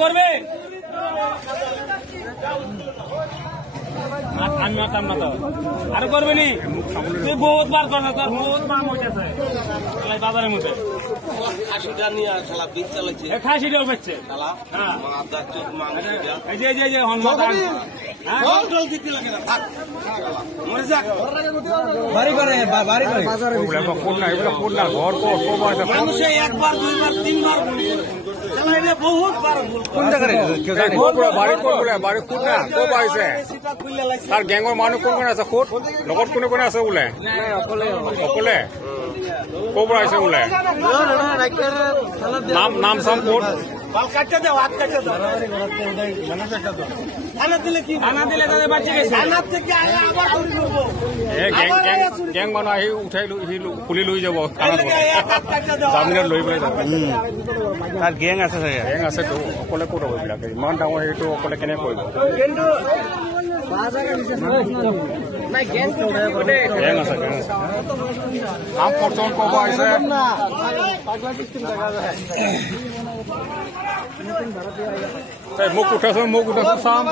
করবে আমি মারতাম না তো আরো করবে নি তুই বহুত বার করছ তোর বহুত বার মজেছে বাজারের মধ্যে খাসিটা নিয়ে শালা বিচ চালাচ্ছে খাসিটাও বেচছে শালা মাদার চোদ মাংস এই যে হনুমান কন্ট্রোল দিতে লাগে না থাক মরে যাক বাড়ি করে বাজারে মানুষে একবার দুইবার তিনবার চালাইলে বহুত বার ভুল কোন জায়গায় তার গ্যাঙৰ মানুহ কোন কোন আছে ক'ত লগত কোনে কোনে আছে বোলে অকলে ক'ৰ পৰা আহিছে বোলে নাম চাম ক'ত বাল কাটতে দাও হাত কাটতে দাও খানা দিলে কি খানা দিলে তাদের বাচ্চা গেছে খানা থেকে আবার চুরি করবো গেং মানুহ আহি উঠাই খুলি লৈ যাব জামিনত লৈ পেলাই যাব তার গ্যাং আছে চাগে গেং আছেতো অকলে ক'ত হ'ব এইবিলাকে ইমান ডাঙৰ সেইটো অকলে কেনেকৈ কৰিব গেং আছে নাম পৰ্যন্ত ক'ব আহিছে মোক উঠাচোন চাম